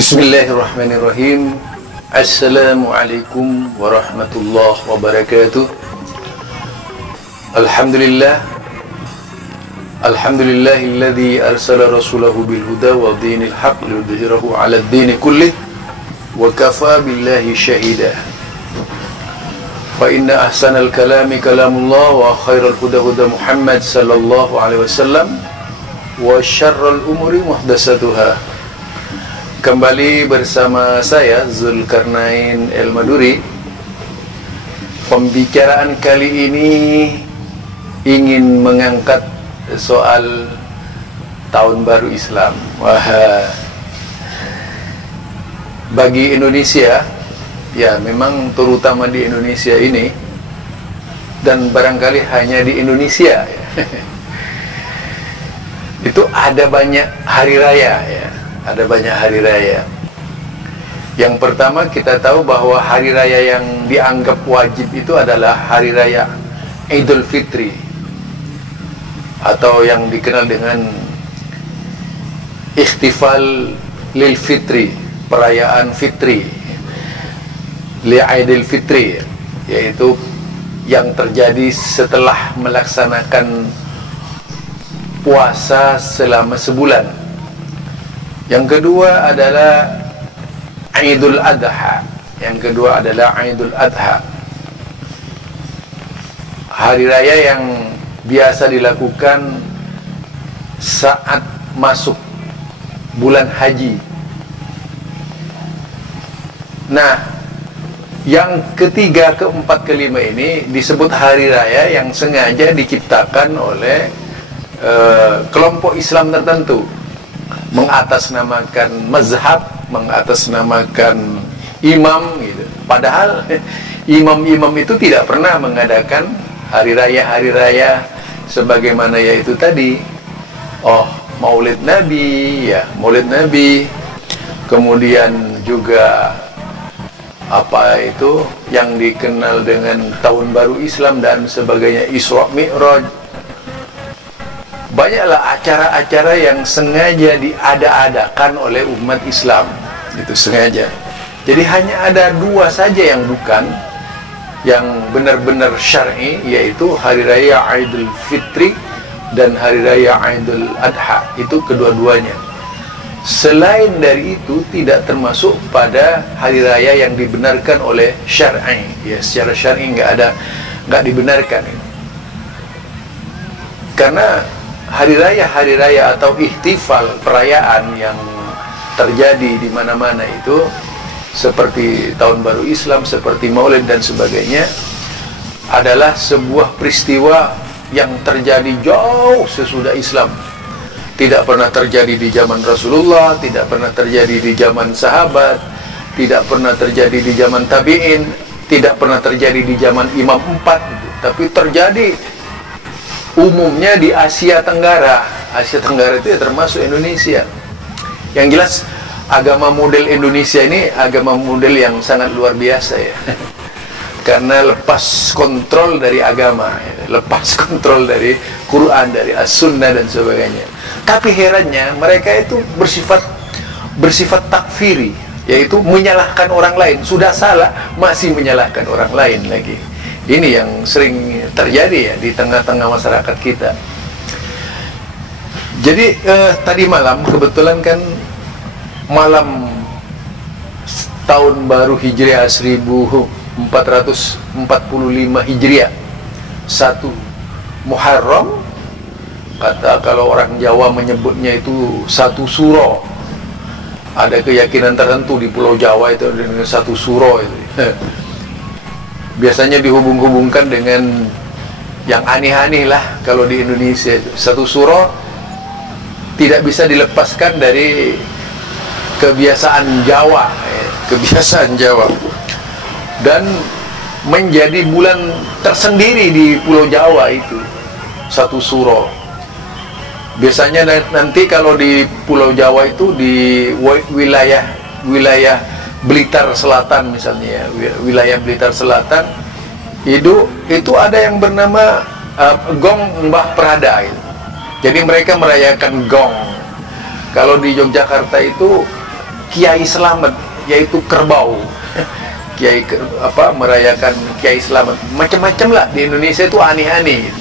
Bismillahirrahmanirrahim. Assalamualaikum warahmatullahi wabarakatuh. Alhamdulillahilladzi arsala rasulahu bil huda wa dinil haqq liyudhhirahu 'alad dini kullih wa kafa billahi shahida. Fa inna ahsanal kalami kalamullah wa khairal huda huda Muhammad sallallahu alaihi wasallam wa syarrul umuri muhdatsatuha. Kembali bersama saya Zulkarnain El-Maduri. Pembicaraan kali ini ingin mengangkat soal Tahun Baru Islam. Bagi Indonesia, ya memang terutama di Indonesia ini, dan barangkali hanya di Indonesia ya, itu ada banyak hari raya ya. Ada banyak hari raya. Yang pertama, kita tahu bahwa hari raya yang dianggap wajib itu adalah hari raya Idul Fitri, atau yang dikenal dengan Ikhtifal Lil Fitri, perayaan Fitri, Li'idil Fitri, yaitu yang terjadi setelah melaksanakan puasa selama sebulan. Yang kedua adalah Idul Adha. Hari raya yang biasa dilakukan saat masuk bulan haji. Nah, yang ketiga, keempat, kelima ini disebut hari raya yang sengaja diciptakan oleh kelompok Islam tertentu, mengatasnamakan mazhab, mengatasnamakan imam gitu. Padahal imam-imam itu tidak pernah mengadakan hari raya sebagaimana yaitu tadi, Maulid Nabi ya, Maulid Nabi. Kemudian juga apa itu yang dikenal dengan Tahun Baru Islam dan sebagainya, Isra Mi'raj. Banyaklah acara-acara yang sengaja diada-adakan oleh umat Islam, itu sengaja. Jadi hanya ada dua saja yang bukan, yang benar-benar syar'i, yaitu hari raya Idul Fitri dan hari raya Idul Adha. Itu kedua-duanya. Selain dari itu tidak termasuk pada hari raya yang dibenarkan oleh syar'i. Ya, secara syar'i nggak dibenarkan. Karena hari raya atau ihtifal, perayaan yang terjadi di mana-mana itu, seperti Tahun Baru Islam, seperti Maulid dan sebagainya, adalah sebuah peristiwa yang terjadi jauh sesudah Islam. Tidak pernah terjadi di zaman Rasulullah, tidak pernah terjadi di zaman sahabat, tidak pernah terjadi di zaman tabi'in, tidak pernah terjadi di zaman Imam 4, tapi terjadi umumnya di Asia Tenggara. Asia Tenggara itu ya termasuk Indonesia. Yang jelas agama model Indonesia ini agama model yang sangat luar biasa ya. Karena lepas kontrol dari agama ya, lepas kontrol dari Quran, dari As-Sunnah dan sebagainya. Tapi herannya mereka itu bersifat takfiri, yaitu menyalahkan orang lain. Sudah salah masih menyalahkan orang lain lagi. Ini yang sering terjadi ya di tengah-tengah masyarakat kita. Jadi tadi malam kebetulan kan malam Tahun Baru Hijriah 1445 Hijriah, 1 Muharram, kalau orang Jawa menyebutnya itu 1 Suro. Ada keyakinan tertentu di Pulau Jawa itu dengan 1 Suro itu. Biasanya dihubung-hubungkan dengan yang aneh-aneh lah kalau di Indonesia itu. 1 Suro tidak bisa dilepaskan dari kebiasaan Jawa, kebiasaan Jawa, dan menjadi bulan tersendiri di Pulau Jawa itu 1 Suro. Biasanya nanti kalau di Pulau Jawa itu di wilayah Blitar Selatan misalnya ya, wilayah Blitar Selatan itu ada yang bernama Gong Mbah Prada gitu. Jadi mereka merayakan gong. Kalau di Yogyakarta itu Kiai Selamat, yaitu kerbau. Merayakan Kiai Selamat, macam-macam lah di Indonesia itu aneh-aneh.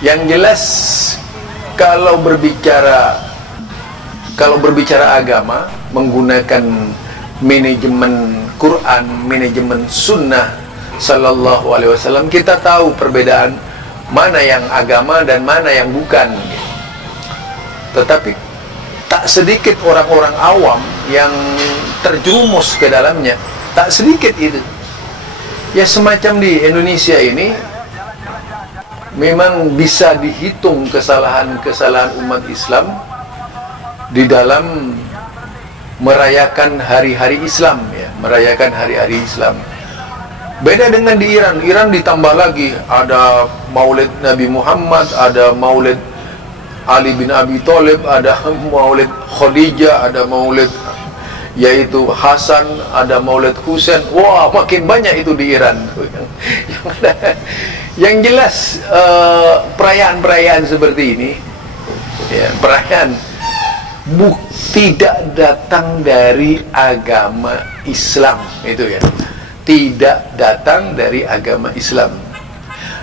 Yang jelas kalau berbicara agama menggunakan manajemen Quran, manajemen Sunnah Sallallahu Alaihi Wasallam, kita tahu perbedaan mana yang agama dan mana yang bukan. Tetapi tak sedikit orang-orang awam yang terjerumus ke dalamnya, tak sedikit itu. Ya, semacam di Indonesia ini memang bisa dihitung kesalahan-kesalahan umat Islam di dalam merayakan hari-hari Islam, ya, merayakan hari-hari Islam. Beda dengan di Iran. Iran ditambah lagi, ada Maulid Nabi Muhammad, ada Maulid Ali bin Abi Thalib, ada Maulid Khadijah, ada Maulid yaitu Hasan, ada Maulid Husain. Wah, makin banyak itu di Iran. Yang jelas perayaan-perayaan seperti ini, ya, perayaan tidak datang dari agama Islam, itu ya, tidak datang dari agama Islam,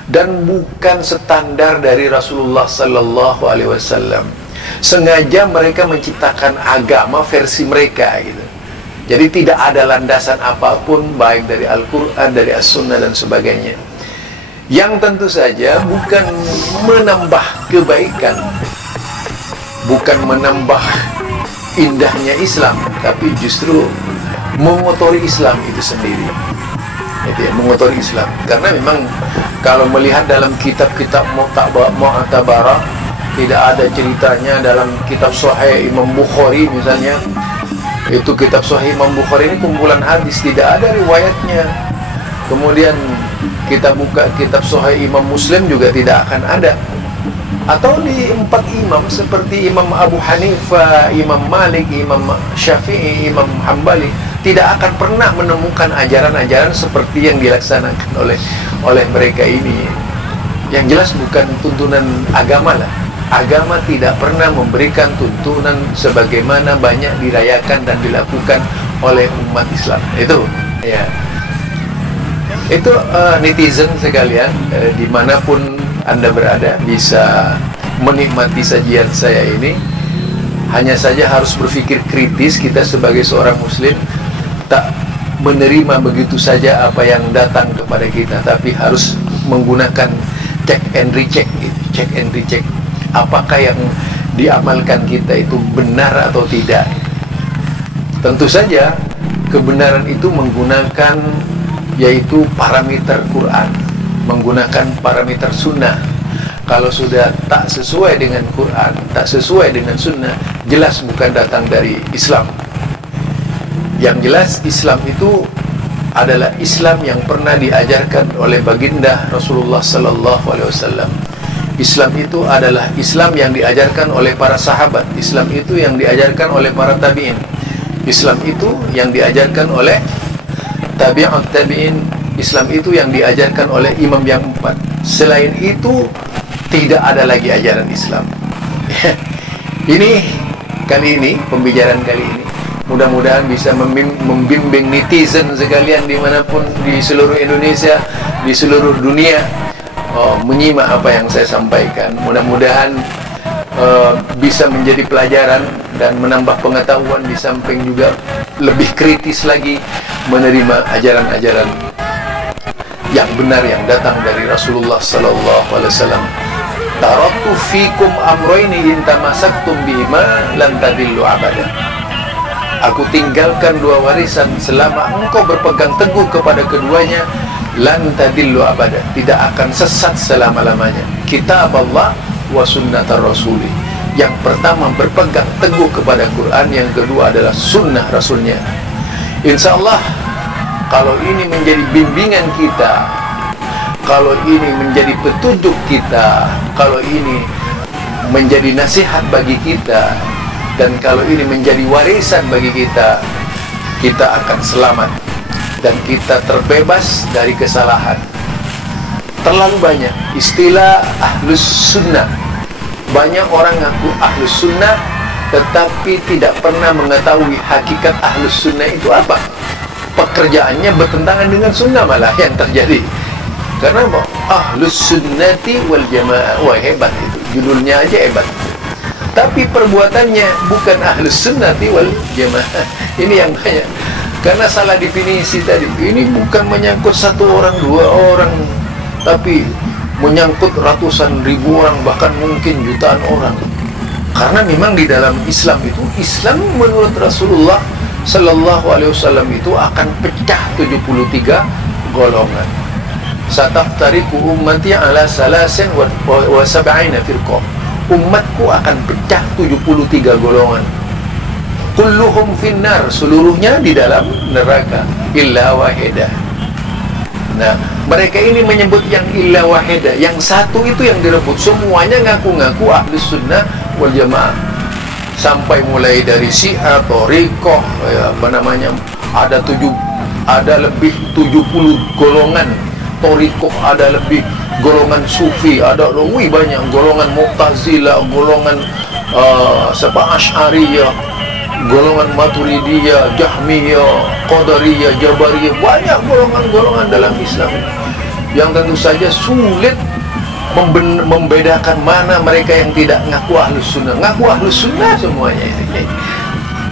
dan bukan standar dari Rasulullah Sallallahu Alaihi Wasallam. Sengaja mereka menciptakan agama versi mereka, gitu. Jadi tidak ada landasan apapun, baik dari Al-Quran, dari As-Sunnah dan sebagainya, yang tentu saja bukan menambah kebaikan, bukan menambah indahnya Islam, tapi justru mengotori Islam itu sendiri. Itu ya, mengotori Islam. Karena memang kalau melihat dalam kitab-kitab Mu'tabarah, tidak ada ceritanya dalam kitab Sahih Imam Bukhari misalnya. Itu kitab Sahih Imam Bukhari ini kumpulan hadis, tidak ada riwayatnya. Kemudian kita buka kitab Sahih Imam Muslim juga tidak akan ada. Atau di 4 imam seperti Imam Abu Hanifah, Imam Malik, Imam Syafi'i, Imam Hambali, tidak akan pernah menemukan ajaran-ajaran seperti yang dilaksanakan oleh mereka ini. Yang jelas bukan tuntunan agama lah. Agama tidak pernah memberikan tuntunan sebagaimana banyak dirayakan dan dilakukan oleh umat Islam. Itu ya. Itu netizen sekalian, dimanapun Anda berada, bisa menikmati sajian saya ini. Hanya saja harus berpikir kritis. Kita sebagai seorang muslim tak menerima begitu saja apa yang datang kepada kita, tapi harus menggunakan check and recheck. Check and recheck, apakah yang diamalkan kita itu benar atau tidak. Tentu saja kebenaran itu menggunakan yaitu parameter Quran, menggunakan parameter sunnah. Kalau sudah tak sesuai dengan Quran, tak sesuai dengan sunnah, jelas bukan datang dari Islam. Yang jelas Islam itu adalah Islam yang pernah diajarkan oleh baginda Rasulullah Sallallahu Alaihi Wasallam. Islam itu adalah Islam yang diajarkan oleh para sahabat. Islam itu yang diajarkan oleh para tabi'in. Islam itu yang diajarkan oleh tabi'ut tabi'in. Islam itu yang diajarkan oleh imam yang 4. Selain itu tidak ada lagi ajaran Islam. Kali ini pembicaraan kali ini mudah-mudahan bisa membimbing netizen sekalian dimanapun di seluruh Indonesia, di seluruh dunia, menyimak apa yang saya sampaikan. Mudah-mudahan bisa menjadi pelajaran dan menambah pengetahuan, di samping juga lebih kritis lagi menerima ajaran-ajaran yang benar yang datang dari Rasulullah Sallallahu Alaihi Wasallam. Taraktu fikum amroini in tamasaktum bihima lan tadillu abada. Aku tinggalkan 2 warisan, selama engkau berpegang teguh kepada keduanya, lan tadillu abada, tidak akan sesat selama-lamanya. Kitab Allah wa sunnatar rasuli. Yang pertama berpegang teguh kepada Quran, yang kedua adalah sunnah Rasulnya. Insyaallah kalau ini menjadi bimbingan kita, kalau ini menjadi petunjuk kita, kalau ini menjadi nasihat bagi kita, dan kalau ini menjadi warisan bagi kita, kita akan selamat dan kita terbebas dari kesalahan. Terlalu banyak istilah ahlus sunnah. Banyak orang ngaku ahlus sunnah, tetapi tidak pernah mengetahui hakikat ahlus sunnah itu apa. Pekerjaannya bertentangan dengan sunnah malah yang terjadi. Karena ahlus sunnati wal jamaah, wah hebat itu, judulnya aja hebat. Tapi perbuatannya bukan ahlus sunnati wal jamaah. Ini yang banyak. Karena salah definisi tadi. Ini bukan menyangkut satu orang, dua orang, tapi menyangkut ratusan ribu orang, bahkan mungkin jutaan orang. Karena memang di dalam Islam itu, Islam menurut Rasulullah Sallallahu Alaihi Wasallam itu akan pecah 73 golongan. Sataftariqu ummati ala salasin wa sab'ina firqah. Umatku akan pecah 73 golongan. Kulluhum finnar, seluruhnya di dalam neraka illa wahidah. Nah, mereka ini menyebut yang illa wahidah, yang satu itu yang direbut. Semuanya ngaku-ngaku ahlus sunnah wal jamaah. Sampai mulai dari Syiah, Thariqah, ada lebih 70 golongan. Thariqah ada lebih, golongan Sufi ada lebih banyak, golongan Mu'tazilah, golongan Asy'ariyah, golongan Maturidiyah, Jahmiyah, Qadariyah, Jabariyah, banyak golongan-golongan dalam Islam yang tentu saja sulit membedakan mana mereka yang tidak ngaku ahlus sunnah. Ngaku ahlus sunnah semuanya.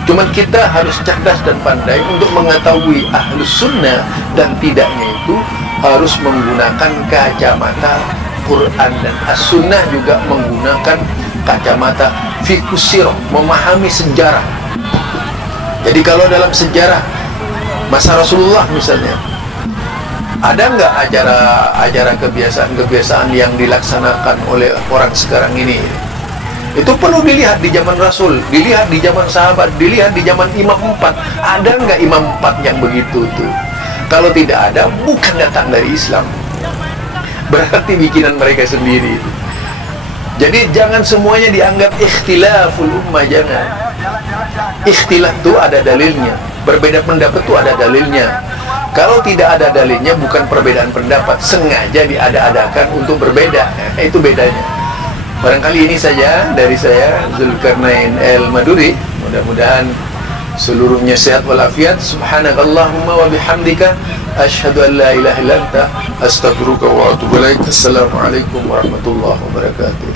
Cuman kita harus cerdas dan pandai untuk mengetahui ahlus sunnah dan tidaknya itu harus menggunakan kacamata Quran, dan as-sunnah juga menggunakan kacamata fiqhus sirah, memahami sejarah. Jadi kalau dalam sejarah masa Rasulullah misalnya, ada nggak acara kebiasaan yang dilaksanakan oleh orang sekarang ini? Itu perlu dilihat di zaman Rasul, dilihat di zaman sahabat, dilihat di zaman Imam 4. Ada nggak Imam 4 yang begitu tuh? Kalau tidak ada, bukan datang dari Islam. Berarti bikinan mereka sendiri. Jadi jangan semuanya dianggap ikhtilaful ummah, jangan. Ikhtilaf itu ada dalilnya, berbeda pendapat itu ada dalilnya. Kalau tidak ada dalilnya, bukan perbedaan pendapat, sengaja diada-adakan untuk berbeda. Itu bedanya. Barangkali ini saja dari saya, Zulkarnain Al-Maduri. Mudah-mudahan seluruhnya sehat walafiat. Subhanakallahumma wa bihamdika asyhadu an la ilaha illa anta astaghfiruka wa atubu ilaik. Assalamualaikum warahmatullahi wabarakatuh.